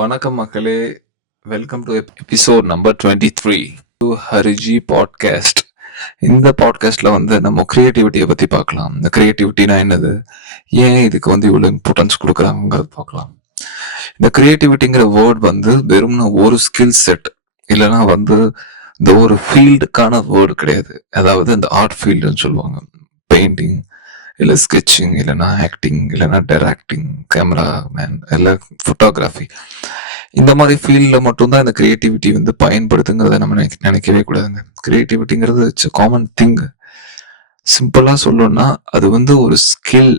வணக்கம் மக்களே, welcome to episode number 23 to Hariji podcast. இந்த பாட்காஸ்ட்ல நம்ம கிரியேட்டிவிட்டியை பத்தி பார்க்கலாம். இந்த கிரியேட்டிவிட்டினா என்னது, ஏன் இதுக்கு இவ்வளவு இம்பார்ட்டன்ஸ் கொடுக்குறாங்கிறது பார்க்கலாம். இந்த கிரியேட்டிவிட்டிங்கிற வேர்ட் வெறும்னா ஒரு ஸ்கில் செட் இல்லைன்னா இந்த ஒரு ஃபீல்டுக்கான வேர்டு கிடையாது. அதாவது இந்த ஆர்ட் ஃபீல்டுன்னு சொல்லுவாங்க. பெயிண்டிங் இல்லை ஸ்கெட்சிங் இல்லைன்னா ஆக்டிங் இல்லைன்னா டைரக்டிங், கேமரா மேன் இல்லை ஃபோட்டோகிராஃபி, இந்த மாதிரி ஃபீல்டில் மட்டும்தான் இந்த கிரியேட்டிவிட்டி பயன்படுத்துங்கிறத நம்ம நினைக்கவே கூடாதுங்க. கிரியேட்டிவிட்டிங்கிறது இட்ஸ் காமன் திங். சிம்பிளாக சொல்லணும்னா அது ஒரு skill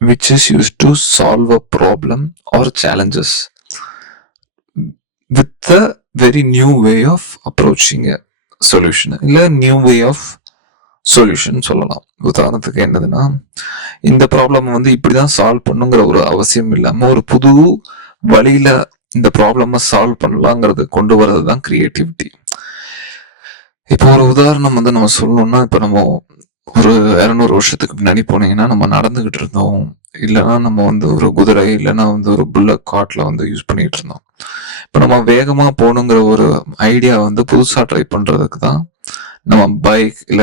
which is use to solve a problem or challenges with a very new way of approaching a solution இல்லை நியூ வே ஆஃப் சொல்யூஷன் சொல்லலாம். உதாரணத்துக்கு என்னதுன்னா, இந்த ப்ராப்ளம் இப்படிதான் சால்வ் பண்ணுங்கிற ஒரு அவசியம் இல்லாம ஒரு புது வழியில இந்த ப்ராப்ளம சால்வ் பண்ணலாங்கிறது கொண்டு வர்றது தான் கிரியேட்டிவிட்டி. இப்போ ஒரு உதாரணம் நம்ம சொல்லணும்னா, இப்போ நம்ம ஒரு 200 வருஷத்துக்கு முன்னாடி போனீங்கன்னா நம்ம நடந்துகிட்டு இருந்தோம், இல்லைன்னா நம்ம ஒரு குதிரை இல்லைன்னா ஒரு புல்லட் கார்ட்ல யூஸ் பண்ணிட்டு இருந்தோம். இப்போ நம்ம வேகமா போகணுங்கிற ஒரு ஐடியா புதுசா ட்ரை பண்றதுக்கு தான் நம்ம பைக் இல்ல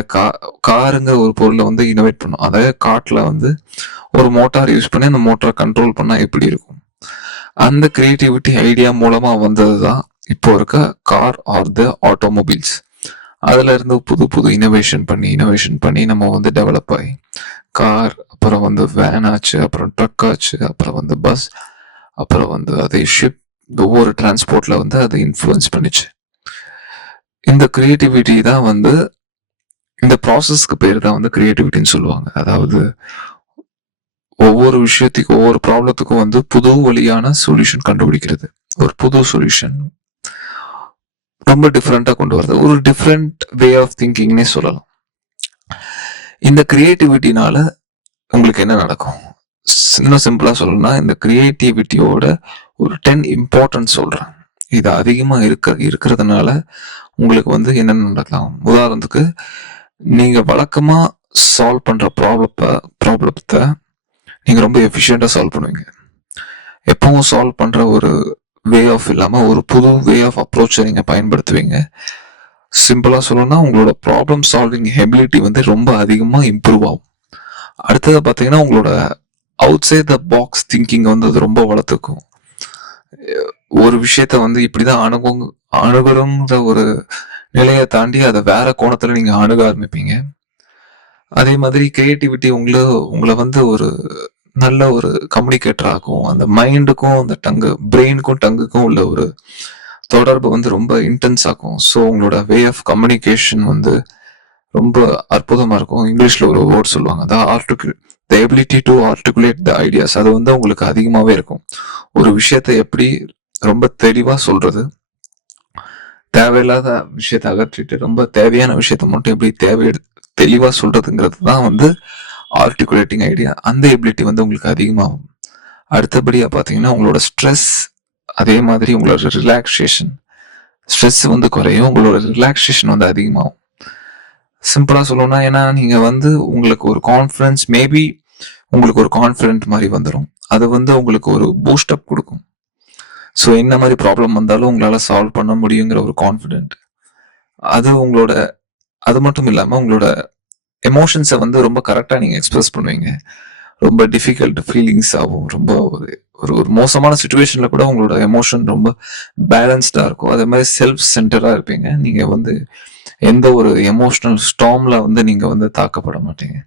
காருங்கிற ஒரு பொருளை இனோவேட் பண்ணோம். அதாவது காட்டுல ஒரு மோட்டார் யூஸ் பண்ணி அந்த மோட்டாரை கண்ட்ரோல் பண்ணா எப்படி இருக்கும், அந்த கிரியேட்டிவிட்டி ஐடியா மூலமா வந்ததுதான் இப்போ இருக்க கார் ஆர் த ஆட்டோமொபைல்ஸ். அதுல இருந்து புது புது இனோவேஷன் பண்ணி நம்ம டெவலப் ஆகி கார், அப்புறம் வேன் ஆச்சு, அப்புறம் ட்ரக் ஆச்சு, அப்புறம் பஸ், அப்புறம் அதே ஷிப், ஒவ்வொரு டிரான்ஸ்போர்ட்ல அதை இன்ஃப்ளூயன்ஸ் பண்ணிச்சு. இந்த கிரியேட்டிவிட்டி தான் இந்த ப்ராசஸ்க்கு பேர் தான் கிரியேட்டிவிட்டின்னு சொல்லுவாங்க. அதாவது ஒவ்வொரு விஷயத்துக்கும் ஒவ்வொரு ப்ராப்ளத்துக்கும் புது வழியான சொல்யூஷன் கண்டுபிடிக்கிறது, ஒரு புது சொல்யூஷன் ரொம்ப டிஃப்ரெண்டா கொண்டு வரது, ஒரு டிஃப்ரெண்ட் வே ஆஃப் திங்கிங்னே சொல்லலாம். இந்த கிரியேட்டிவிட்டினால உங்களுக்கு என்ன நடக்கும், இன்னும் சிம்பிளா சொல்லணும்னா, இந்த கிரியேட்டிவிட்டியோட ஒரு 10 இம்பார்ட்டன்ஸ் சொல்றேன். இது அதிகமா இருக்கிறதுனால உங்களுக்கு என்ன நடக்கலாம். உதாரணத்துக்கு, நீங்க வழக்கமா சால்வ் பண்ற ப்ராப்ளத்தை நீங்க ரொம்ப எஃபிஷியண்டா சால்வ் பண்ணுவீங்க. எப்பவும் சால்வ் பண்ற ஒரு வே ஆஃப் இல்லாம ஒரு புது வே ஆஃப் அப்ரோச்சை நீங்க பயன்படுத்துவீங்க. சிம்பிளா சொல்லணும்னா, உங்களோட ப்ராப்ளம் சால்விங் எபிலிட்டி ரொம்ப அதிகமா இம்ப்ரூவ் ஆகும். அடுத்தது பாத்தீங்கன்னா, உங்களோட outside the box thinking அது ரொம்ப வளர்த்துக்கும். ஒரு விஷயத்த இப்படிதான் அணுகுறோங்கிற ஒரு நிலையை தாண்டி அதை வேற கோணத்துல நீங்க அணுக ஆரம்பிப்பீங்க. அதே மாதிரி கிரியேட்டிவிட்டி உங்களை ஒரு நல்ல ஒரு கம்யூனிகேட்டர் ஆகும். அந்த மைண்டுக்கும் அந்த பிரெயினுக்கும் டங்குக்கும் உள்ள ஒரு தொடர்பு ரொம்ப இன்டென்ஸ் ஆகும். ஸோ உங்களோட வே ஆஃப் கம்யூனிகேஷன் ரொம்ப அற்புதமா இருக்கும். இங்கிலீஷ்ல ஒரு வேர்ட் சொல்லுவாங்க, அதான் the ability to articulate the ideas. அது உங்களுக்கு அதிகமாவே இருக்கும். ஒரு விஷயத்தை எப்படி ரொம்ப தெளிவா சொல்றது, தேவையில்லாத விஷயத்தை அகற்றிட்டு ரொம்ப தேவையான விஷயத்த மட்டும் எப்படி தெளிவா சொல்றதுங்கிறது தான் ஆர்டிகுலேட்டிங் ஐடியா. அந்த எபிலிட்டி உங்களுக்கு அதிகமாகும். அடுத்தபடியா பாத்தீங்கன்னா, உங்களோட ஸ்ட்ரெஸ், அதே மாதிரி உங்களோட ரிலாக்ஸேஷன். ஸ்ட்ரெஸ் குறையும், உங்களோட ரிலாக்ஸேஷன் அதிகமாகும். சிம்பிளா சொல்லணும்னா, ஏன்னா நீங்க உங்களுக்கு ஒரு கான்ஃபிடன்ஸ், மேபி உங்களுக்கு ஒரு கான்ஃபிடென்ட் மாதிரி வந்துடும். அது உங்களுக்கு ஒரு பூஸ்ட் அப் கொடுக்கும். ஸோ என்ன மாதிரி ப்ராப்ளம் வந்தாலும் உங்களால சால்வ் பண்ண முடியுங்கிற ஒரு கான்ஃபிடென்ட். அது மட்டும் இல்லாம உங்களோட எமோஷன்ஸை ரொம்ப கரெக்டா நீங்க எக்ஸ்பிரஸ் பண்ணுவீங்க. ரொம்ப டிஃபிகல்ட் ஃபீலிங்ஸ் ஆகும். ரொம்ப ஒரு மோசமான சுச்சுவேஷன்ல கூட உங்களோட எமோஷன் ரொம்ப பேலன்ஸ்டா இருக்கும். அதே மாதிரி செல்ஃப் சென்டரா இருப்பீங்க. நீங்க எந்த ஒரு எமோஷனல் ஸ்டார்ம்ல நீங்க தாக்கப்பட மாட்டீங்க.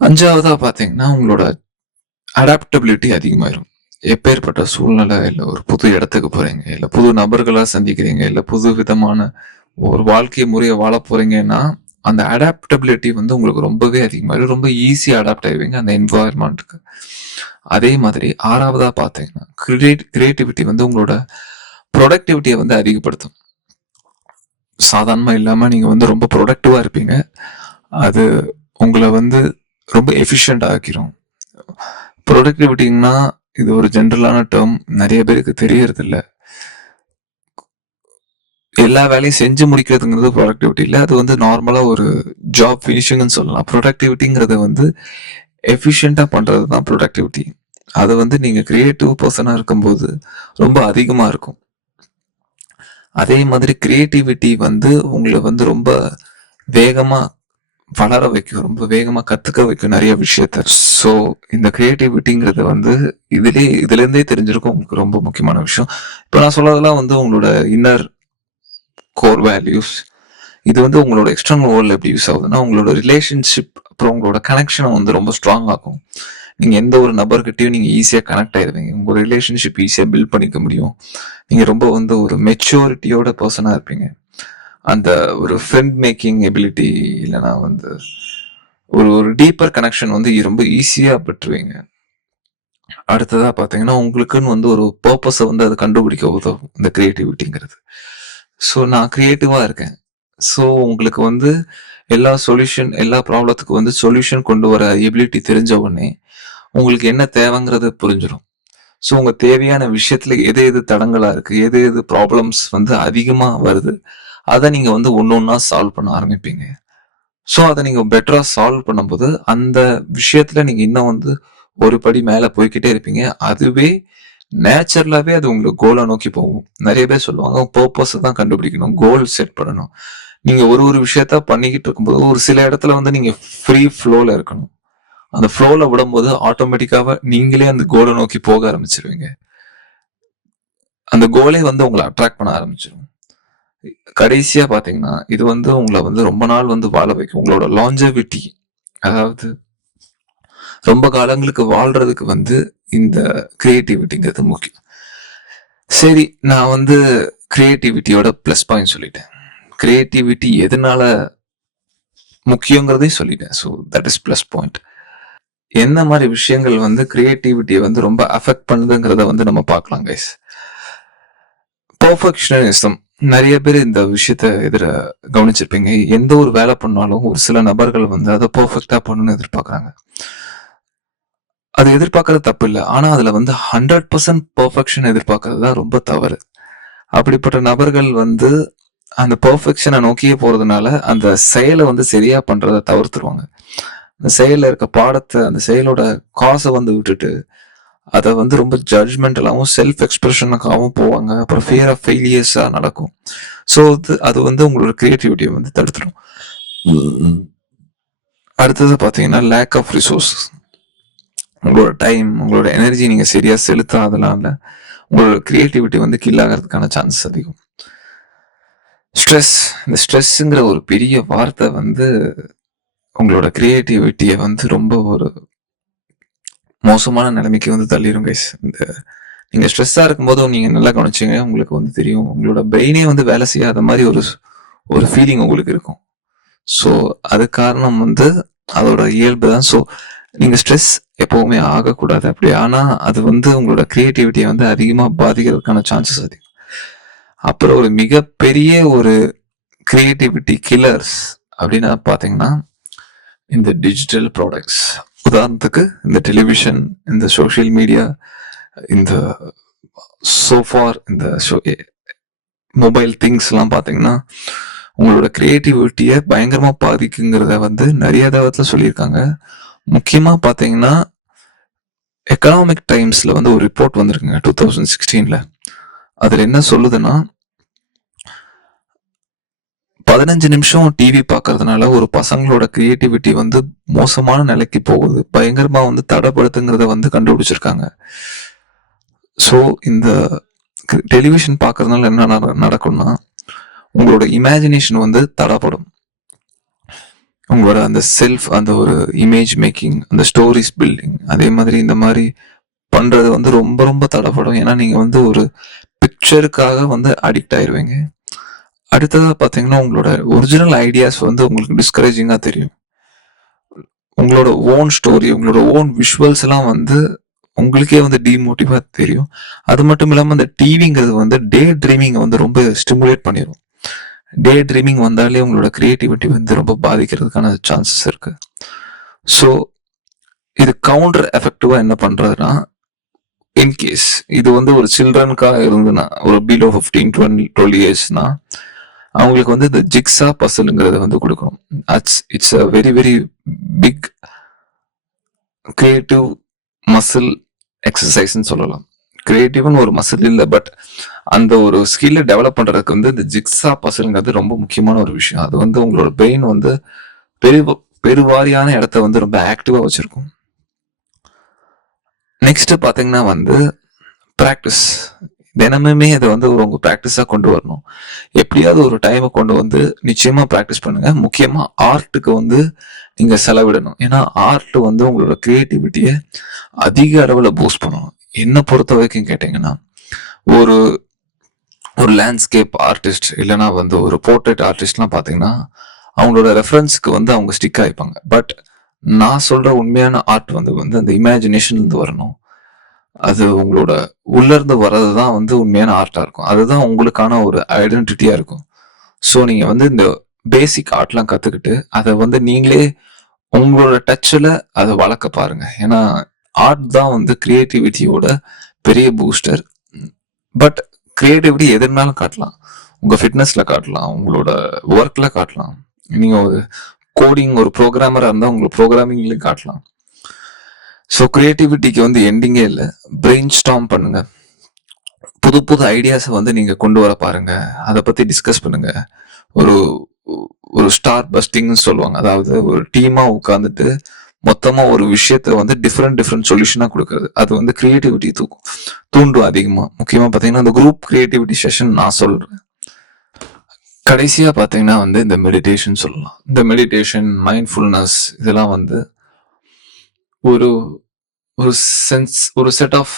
அஞ்சாவதா பாத்தீங்கன்னா, உங்களோட அடாப்டபிலிட்டி அதிகமாயிரும். எப்பேற்பட்ட சூழ்நிலை, இல்லை ஒரு புது இடத்துக்கு போறீங்க, இல்லை புது நபர்களா சந்திக்கிறீங்க, இல்லை புது விதமான ஒரு வாழ்க்கை முறையை வாழ போறீங்கன்னா, அந்த அடாப்டபிலிட்டி உங்களுக்கு ரொம்பவே அதிகமாயிரும். ரொம்ப ஈஸியா அடாப்ட் ஆயிடுவீங்க அந்த என்வாயர்மெண்ட்டுக்கு. அதே மாதிரி ஆறாவதா பாத்தீங்கன்னா, கிரியேட்டிவிட்டி உங்களோட ப்ரொடக்டிவிட்டியை அதிகப்படுத்தும். சாதாரணமா இல்லாம நீங்க ரொம்ப ப்ரொடக்டிவா இருப்பீங்க. அது உங்களை ரொம்ப எஃபிஷியன்ட் ஆக்கிரும். ப்ரொடக்டிவிட்டின்னா இது ஒரு ஜென்ரலான டேர்ம், நிறைய பேருக்கு தெரியறது இல்லை. எல்லா வேலையும் செஞ்சு முடிக்கிறதுங்கிறது ப்ரொடக்டிவிட்டி இல்லை. அது நார்மலா ஒரு ஜாப் ஃபினிஷிங்னு சொல்லலாம். ப்ரொடக்டிவிட்டிங்கிறது எஃபிஷியண்டா பண்றது தான் ப்ரொடக்டிவிட்டி. அது வந்து நீங்க கிரியேட்டிவ் பர்சனா இருக்கும்போது ரொம்ப அதிகமா இருக்கும். அதே மாதிரி கிரியேட்டிவிட்டி வந்து உங்கள வந்து ரொம்ப வேகமா வளர வைக்கும். ரொம்ப வேகமா கத்துக்க வைக்கும் நெறைய விஷயத்த. ஸோ இந்த கிரியேட்டிவிட்டிங்கிறது வந்து இதுலேருந்தே தெரிஞ்சிருக்கும் உங்களுக்கு ரொம்ப முக்கியமான விஷயம். இப்ப நான் சொல்றதெல்லாம் வந்து உங்களோட இன்னர் கோர் வேல்யூஸ். இது வந்து உங்களோட எக்ஸ்டர்னல் வேர்ல்ட்ல எப்படி யூஸ் ஆகுதுன்னா, உங்களோட ரிலேஷன்ஷிப் அப்புறம் உங்களோட கனெக்ஷன வந்து ரொம்ப ஸ்ட்ராங் ஆக்கும். நீங்க எந்த ஒரு நபர்கிட்டயும் நீங்க ஈஸியா கனெக்ட் ஆயிருவீங்க. உங்க ரிலேஷன்ஷிப் ஈஸியா பில்ட் பண்ணிக்க முடியும். நீங்க ரொம்ப வந்து ஒரு மெச்சூரிட்டியோட பெர்சனா இருப்பீங்க. அந்த ஒரு ஃப்ரெண்ட் மேக்கிங் எபிலிட்டி இல்லைன்னா வந்து ஒரு ஒரு டீப்பர் கனெக்ஷன் வந்து ரொம்ப ஈஸியா பெற்றுவீங்க. அடுத்ததா பாத்தீங்கன்னா, உங்களுக்குன்னு வந்து ஒரு பர்ப்பஸ வந்து அது கண்டுபிடிக்க உதவும் இந்த கிரியேட்டிவிட்டிங்கிறது. ஸோ நான் கிரியேட்டிவா இருக்கேன். ஸோ உங்களுக்கு வந்து எல்லா ப்ராப்ளத்துக்கும் வந்து சொல்யூஷன் கொண்டு வர எபிலிட்டி தெரிஞ்ச உடனே உங்களுக்கு என்ன தேவைங்கிறது புரிஞ்சிடும். ஸோ உங்க தேவையான விஷயத்துல எது எது தடங்களா இருக்கு, எது எது ப்ராப்ளம்ஸ் வந்து அதிகமா வருது, அதை நீங்க வந்து ஒன்னொன்னா சால்வ் பண்ண ஆரம்பிப்பீங்க. ஸோ அதை நீங்க பெட்டரா சால்வ் பண்ணும்போது அந்த விஷயத்துல நீங்க இன்னும் வந்து ஒரு படி மேல போய்க்கிட்டே இருப்பீங்க. அதுவே நேச்சுரலாவே அது உங்களுக்கு கோலை நோக்கி போகும். நிறைய பேர் சொல்லுவாங்க பர்பஸ் தான் கண்டுபிடிக்கணும், கோல் செட் பண்ணணும். நீங்க ஒரு ஒரு விஷயத்த பண்ணிக்கிட்டு இருக்கும்போது ஒரு சில இடத்துல வந்து நீங்க ஃப்ரீ ஃப்ளோல இருக்கணும். அந்த ஃப்ளோல விடும்போது ஆட்டோமேட்டிக்காவா நீங்களே அந்த கோலை நோக்கி போக ஆரம்பிச்சிருவீங்க. அந்த கோலே வந்து உங்களை அட்ராக்ட் பண்ண ஆரம்பிச்சிடும். கடைசியா பாத்தீங்கன்னா இது வந்து உங்களை வந்து ரொம்ப நாள் வந்து வாழ வைக்கும். உங்களோட லாஞ்சவிட்டி, அதாவது ரொம்ப காலங்களுக்கு வாழ்றதுக்கு வந்து இந்த கிரியேட்டிவிட்டிங்கிறது முக்கியம். சரி, நான் வந்து கிரியேட்டிவிட்டியோட பிளஸ் பாயிண்ட் சொல்லிட்டேன். கிரியேட்டிவிட்டி எதனால முக்கியங்கிறதையும் சொல்லிட்டேன். So that is plus point. என்ன மாதிரி விஷயங்கள் வந்து கிரியேட்டிவிட்டியை வந்து ரொம்ப அஃபெக்ட் பண்ணுதுங்கிறத வந்து நம்ம பார்க்கலாம் கைஸ். பெர்ஃபெக்ஷனிசம், நிறைய பேர் இந்த விஷயத்த கவனிச்சிருப்பீங்க. எந்த ஒரு வேலை பண்ணாலும் ஒரு சில நபர்கள் வந்து அதை பெர்ஃபெக்டா பண்ணணும்னு எதிர்பார்க்கறாங்க. அது எதிர்பார்க்கறது தப்பு இல்லை, ஆனா அதுல வந்து 100% பெர்ஃபெக்ஷன் எதிர்பார்க்கறது தான் ரொம்ப தவறு. அப்படிப்பட்ட நபர்கள் வந்து அந்த பெர்ஃபெக்ஷனை நோக்கியே போறதுனால அந்த செயலை வந்து சரியா பண்றதை தவிர்த்துருவாங்க. அந்த செயல்ல இருக்க பாடத்தை, அந்த செயலோட காசை வந்து விட்டுட்டு அதை வந்து ரொம்ப ஜட்ஜ்மெண்டலாகவும் செல்ஃப் எக்ஸ்பிரஷனுக்காகவும் போவாங்க. அப்புறம் ஃபியர் ஆஃப் ஃபெயிலியர்ஸா நடக்கும். ஸோ அது வந்து உங்களோட கிரியேட்டிவிட்டியை வந்து தடுத்துடும். அடுத்தது பார்த்தீங்கன்னா லேக் ஆஃப் ரிசோர்ஸஸ். உங்களோட டைம், உங்களோட எனர்ஜி நீங்க சரியா செலுத்தாதனால உங்களோட கிரியேட்டிவிட்டி வந்து கில் ஆகிறதுக்கான சான்சஸ் அதிகம். ஸ்ட்ரெஸ், இந்த ஸ்ட்ரெஸ்ஸுங்கிற ஒரு பெரிய வார்த்தை வந்து உங்களோட கிரியேட்டிவிட்டியை வந்து ரொம்ப ஒரு மோசமான நிலைமைக்கு வந்து தள்ளிடும் கைஸ். இந்த நீங்க ஸ்ட்ரெஸ்ஸா இருக்கும்போது நீங்க நல்லா கவனிச்சீங்க, உங்களுக்கு வந்து தெரியும் உங்களோட பிரெயினே வந்து வேலை செய்யாத மாதிரி ஒரு ஃபீலிங் உங்களுக்கு இருக்கும். ஸோ அது காரணம் வந்து அதோட இயல்பு தான். ஸோ நீங்க ஸ்ட்ரெஸ் எப்பவுமே ஆகக்கூடாது. அப்படி ஆனா அது வந்து உங்களோட கிரியேட்டிவிட்டியை வந்து அதிகமா பாதிக்கிறதுக்கான சான்சஸ் அதிகம். அப்புறம் ஒரு மிகப்பெரிய ஒரு கிரியேட்டிவிட்டி கில்லர்ஸ் அப்படின்னு பாத்தீங்கன்னா இந்த டிஜிட்டல் ப்ராடக்ட்ஸ். உதாரணத்துக்கு இந்த டெலிவிஷன், இந்த சோஷியல் மீடியா, இந்த சோஃபார், இந்த மொபைல் திங்ஸ் எல்லாம் பாத்தீங்கன்னா உங்களோட கிரியேட்டிவிட்டியை பயங்கரமா பாதிக்குங்கிறத வந்து நிறைய விதத்துல சொல்லியிருக்காங்க. முக்கியமா பாத்தீங்கன்னா எக்கனாமிக் டைம்ஸ்ல வந்து ஒரு ரிப்போர்ட் வந்திருக்குங்க 2016. அதுல என்ன சொல்லுதுன்னா 15 நிமிஷம் டிவி பார்க்கறதுனால ஒரு பசங்களோட கிரியேட்டிவிட்டி வந்து மோசமான நிலைக்கு போகுது, பயங்கரமா வந்து தடைப்படுத்துங்கிறத வந்து கண்டுபிடிச்சிருக்காங்க. ஸோ இந்த டெலிவிஷன் பார்க்கறதுனால என்ன நடக்கும்னா உங்களோட இமேஜினேஷன் வந்து தடைப்படும். உங்களோட அந்த அந்த ஒரு இமேஜ் மேக்கிங், அந்த ஸ்டோரிஸ் பில்டிங், அதே மாதிரி இந்த மாதிரி பண்றது வந்து ரொம்ப ரொம்ப தடைப்படும். ஏன்னா நீங்க வந்து ஒரு பிக்சருக்காக வந்து அடிக்ட் ஆயிருவீங்க. அடுத்ததா பாத்தீங்கன்னா உங்களோட ஒரிஜினல் ஐடியாஸ் வந்து உங்களுக்கு டிஸ்கரேஜிங்கா தெரியும். உங்களோட ஓன் ஸ்டோரி, உங்களோட ஓன் விஷுவல்ஸ் எல்லாம் வந்து உங்களுக்கே வந்து டிமோட்டிவா தெரியும். அது மட்டும் இல்லாம அந்த டிவிங்கிறது வந்து டே ட்ரீமிங் வந்து ரொம்ப ஸ்டிமுலேட் பண்ணிடும். டே ட்ரீமிங் வந்தாலே உங்களோட கிரியேட்டிவிட்டி வந்து ரொம்ப பாதிக்கிறதுக்கான சான்சஸ் இருக்கு. ஸோ இது கவுண்டர் எஃபெக்டிவா என்ன பண்றதுன்னா, இன்கேஸ் இது வந்து ஒரு சில்ட்ரனுக்காக இருந்துன்னா, ஒரு பிலோ 15-12 இயர்ஸ்னா அவங்களுக்கு வந்து இந்த ஜிக்ஸா பசலுங்கிறத வந்து கொடுக்கணும். It's a very very big creative muscle எக்ஸசைஸ்ன்னு சொல்லலாம். கிரியேட்டிவ்னு ஒரு மசில் இல்லை, பட் அந்த ஒரு ஸ்கில்லை டெவலப் பண்ணுறதுக்கு வந்து இந்த ஜிக்ஸா பசில்ங்கிறது ரொம்ப முக்கியமான ஒரு விஷயம். அது வந்து உங்களோட பிரெயின் வந்து பெருவாரியான இடத்த வந்து ரொம்ப ஆக்டிவாக வச்சுருக்கும். நெக்ஸ்ட் பார்த்தீங்கன்னா வந்து ப்ராக்டிஸ். தினமுமே அதை வந்து உங்கள் ப்ராக்டிஸாக கொண்டு வரணும். எப்படியாவது ஒரு டைமை கொண்டு வந்து நிச்சயமாக ப்ராக்டிஸ் பண்ணுங்கள். முக்கியமாக ஆர்ட்டுக்கு வந்து நீங்கள் செலவிடணும். ஏன்னா ஆர்ட் வந்து உங்களோட க்ரியேட்டிவிட்டியை அதிக அளவில் பூஸ்ட் பண்ணணும். என்னை பொறுத்த வரைக்கும் கேட்டிங்கன்னா, ஒரு ஒரு லேண்ட்ஸ்கேப் ஆர்டிஸ்ட் இல்லைனா வந்து ஒரு போர்ட்ரேட் ஆர்டிஸ்ட்லாம் பார்த்தீங்கன்னா அவங்களோட ரெஃபரன்ஸுக்கு வந்து அவங்க ஸ்டிக் ஆகிப்பாங்க. பட் நான் சொல்கிற உண்மையான ஆர்ட் வந்து அந்த இமேஜினேஷன்லேருந்து வரணும். அது உங்களோட உள்ளேருந்து வர்றது தான் வந்து உண்மையான ஆர்ட்டாக இருக்கும். அதுதான் உங்களுக்கான ஒரு ஐடென்டிட்டியாக இருக்கும். ஸோ நீங்கள் வந்து இந்த பேசிக் ஆர்ட்லாம் கற்றுக்கிட்டு அதை வந்து நீங்களே உங்களோட டச்சில் அதை வளர்க்க பாருங்க. ஏன்னா ஆர்ட் தான் வந்து கிரியேட்டிவிட்டியோட பெரிய பூஸ்டர். பட் கிரியேட்டிவிட்டி எதுனாலும் காட்டலாம். உங்கள் ஃபிட்னஸில் காட்டலாம், உங்களோட ஒர்க்கில் காட்டலாம். நீங்கள் ஒரு கோடிங் ஒரு ப்ரோக்ராமராக இருந்தால் உங்களுக்கு ப்ரோக்ராமிங்லேயும் காட்டலாம். ஸோ கிரியேட்டிவிட்டிக்கு வந்து எண்டிங்கே இல்லை. பிரெயின் ஸ்டார்ம் பண்ணுங்க. புது புது ஐடியாஸை வந்து நீங்கள் கொண்டு வர பாருங்க. அதை பற்றி டிஸ்கஸ் பண்ணுங்க. ஒரு ஒரு ஸ்டார் பஸ்டிங்னு சொல்லுவாங்க. அதாவது ஒரு டீமாக உட்காந்துட்டு மொத்தமாக ஒரு விஷயத்த வந்து டிஃப்ரெண்ட் சொல்யூஷனாக கொடுக்குறது. அது வந்து கிரியேட்டிவிட்டி தூண்டும் அதிகமாக. முக்கியமாக பார்த்தீங்கன்னா இந்த குரூப் கிரியேட்டிவிட்டி செஷன் நான் சொல்கிறேன். கடைசியாக பார்த்தீங்கன்னா வந்து இந்த மெடிடேஷன் சொல்லலாம். இந்த மெடிடேஷன், மைண்ட்ஃபுல்னஸ் இதெல்லாம் வந்து ஒரு ஒரு ஒரு செட் ஆஃப்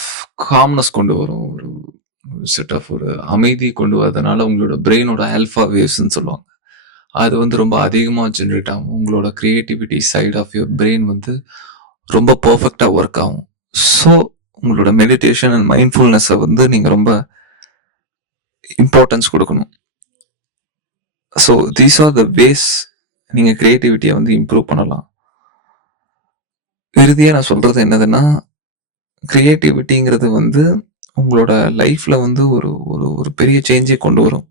காம்னஸ் கொண்டு வரும். ஒரு செட் ஆஃப் ஒரு அமைதி கொண்டு வரதுனால உங்களோட பிரெயினோட ஆல்ஃபா வேவ்ஸ்ன்னு சொல்லுவாங்க. அது வந்து ரொம்ப அதிகமாக ஜென்ரேட் ஆகும். உங்களோட creativity side of your brain வந்து ரொம்ப பர்ஃபெக்டாக ஒர்க் ஆகும். ஸோ உங்களோட மெடிடேஷன் அண்ட் மைண்ட்ஃபுல்னஸை வந்து நீங்கள் ரொம்ப இம்பார்ட்டன்ஸ் கொடுக்கணும். So these are the ways நீங்கள் கிரியேட்டிவிட்டியை வந்து இம்ப்ரூவ் பண்ணலாம். இறுதியாக நான் சொல்கிறது என்னதுன்னா, கிரியேட்டிவிட்டிங்கிறது வந்து உங்களோட லைஃப்பில் வந்து ஒரு ஒரு ஒரு பெரிய சேஞ்சே கொண்டு வரும்.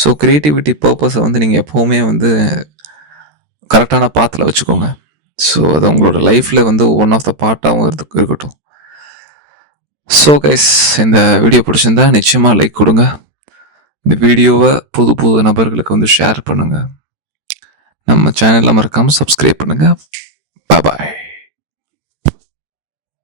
ஸோ கிரியேட்டிவிட்டி பர்பஸை வந்து நீங்கள் எப்போவுமே வந்து கரெக்டான பாத்தில் வச்சுக்கோங்க. ஸோ அது உங்களோட லைஃப்பில் வந்து ஒன் ஆஃப் த பார்ட்டாகவும் இருக்கட்டும். ஸோ கைஸ், இந்த வீடியோ பிடிச்சிருந்தா நிச்சயமாக லைக் கொடுங்க. இந்த வீடியோவை புது புது நபர்களுக்கு வந்து ஷேர் பண்ணுங்கள். நம்ம சேனலில் மறக்காமல் சப்ஸ்கிரைப் பண்ணுங்கள். பாய்.